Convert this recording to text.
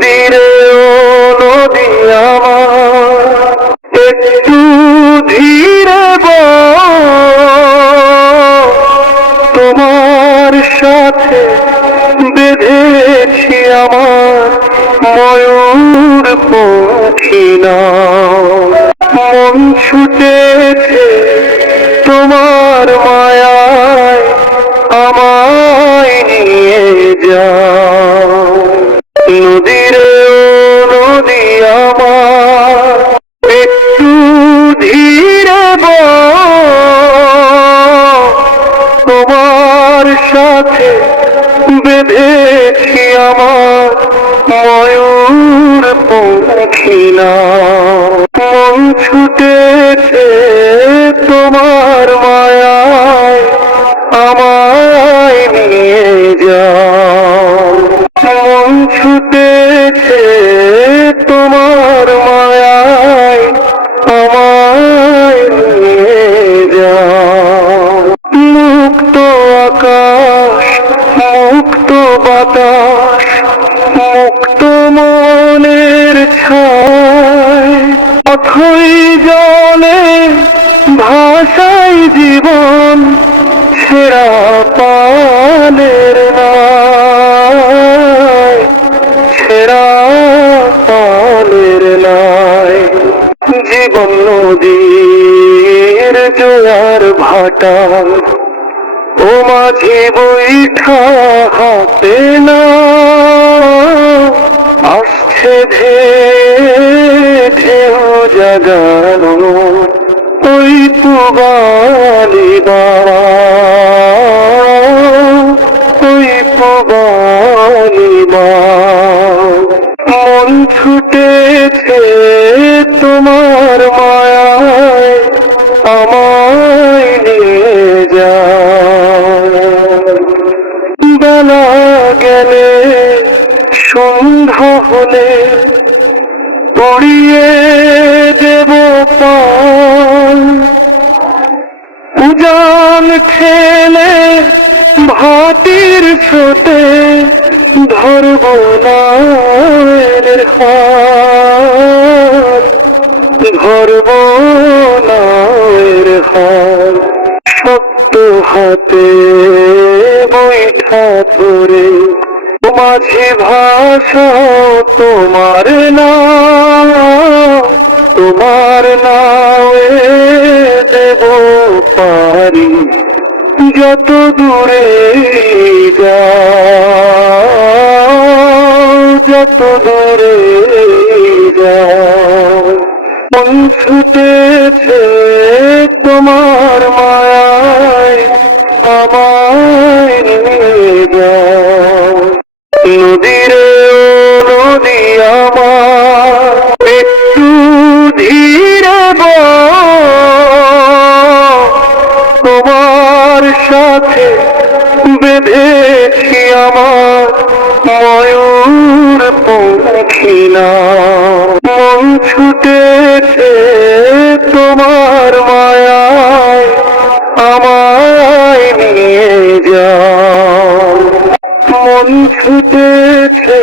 নদীরে ও নদী আমার একটু ধীরে তোমার সাথে বেঁধেছি আমার ময়ূর পাখি নাও। মন ছুটেছে তোমার মায়ায়, আমায় নিয়ে যাও। নদীরে ও নদী আমার একটু ধীরে তোমার সাথে বেঁধেছি আমার ময়ূর পাখি নাও। মন ছুটেছে তোমার মায়ায়, আমায় নিয়ে যাও। মন ছুটেছে তোমার মায়ায়, আমায় নিয়ে যাও। মুক্ত আকাশ, মুক্ত বাতাস, মুক্ত মনের ছায়, অথই জলে ভাষাই জীবন ছেঁড়া পানের নাই, ছেঁড়া পানের নাই। জীবন নদীর জোয়ার ভাটা, ও মাঝি বৈঠা হাতে না আসছে ঢেউ জাগানো ওই পুবালি বাবা, ওই পুবালি মন ছুটেছে তোমার মায়ায়, আমায় নিয়ে যাও। বেলা গেলে সন্ধ্যা হলে উড়িয়ে দেব পাল, উজান খেলে ভাটির ছোটে ধরব নায়ের হাত, ধরব নায়ের হাত। শক্ত হাতে বৈঠা ধরে মাঝে ভাষা তোমার নাম, তোমার নামে দেব পারি যত দূরে যাও, যত দূরে যাও। মন ছুটেছে তোমার মায়ায়, আমায় নিয়ে যাও। নদীরে ও নদী আমার একটু ধীরে তোমার সাথে বেঁধেছি আমার ময়ূর পাখি নাও। মন ছুটেছে তোমার মায়ায়, আমায় নিয়ে যাও। মন ছুটেছে